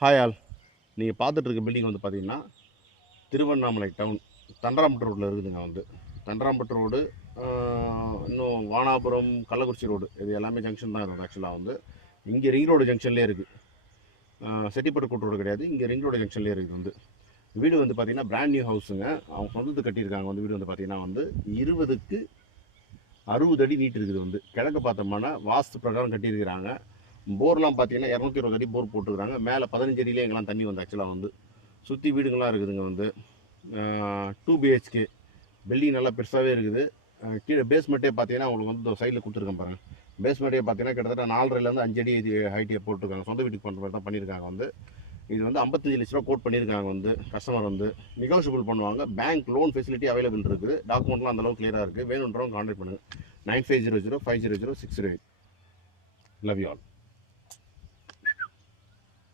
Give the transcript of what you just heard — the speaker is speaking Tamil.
Hi all. நீங்கள் பார்த்துட்டு இருக்க பில்டிங் வந்து பார்த்தீங்கன்னா திருவண்ணாமலை டவுன் தண்டராம்பட்டு ரோட்டில் இருக்குதுங்க. தண்டராம்பட்டு ரோடு, இன்னும் வானாபுரம் கள்ளக்குறிச்சி ரோடு, இது எல்லாமே ஜங்ஷன் தான். இது ஆக்சுவலாக இங்கே ரிங் ரோடு ஜங்ஷன்லேயே இருக்குது. செட்டிப்பட்டு கூட்டு ரோடு கிடையாது, இங்கே ரிங் ரோடு ஜங்ஷன்லேயே இருக்குது. வீடு வந்து பார்த்தீங்கன்னா பிராண்ட் நியூ ஹவுஸுங்க. அவங்க சொந்தத்து கட்டியிருக்காங்க. வீடு வந்து பார்த்தீங்கன்னா 20க்கு 60 அடி நீட் இருக்குது. கிழக்கு பார்த்தோம்னா வாஸ்து பிரகாரம் கட்டியிருக்கிறாங்க. போர்லாம் பார்த்தீங்கன்னா 220 அடி போர் போட்டுருக்காங்க. மேலே 15 அடியிலே எங்கெல்லாம் தண்ணி ஆக்சுவலாக சுற்றி வீடுங்கள்லாம் இருக்குதுங்க. 2 BHK பில்டிங் நல்லா பெருசாகவே இருக்குது. கீழே பேஸ்மெண்ட்டே பார்த்தீங்கன்னா உங்களுக்கு சைடில் கொடுத்துருக்கேன் பாருங்கள். பேஸ்மெண்ட்டே பார்த்தீங்கன்னா கிட்டத்தட்ட 4.5 5 அடி ஹைட்டியை போட்டிருக்காங்க. சொந்த வீட்டுக்கு பண்ணுற மாதிரி தான் பண்ணியிருக்காங்க. இது 55 லட்ச ரூபா கோட் பண்ணியிருக்காங்க. கஸ்டமர் நெகோஷியபிள் பண்ணுவாங்க. பேங்க் லோன் ஃபெசிலிட்டி அவைலபிள் இருக்குது. டாக்குமெண்ட்லாம் அந்தளவுக்கு கிளியராக இருக்குது. வேணுன்றவங்க கான்டாக்ட் பண்ணுங்கள். 9500 500 608. Love you all.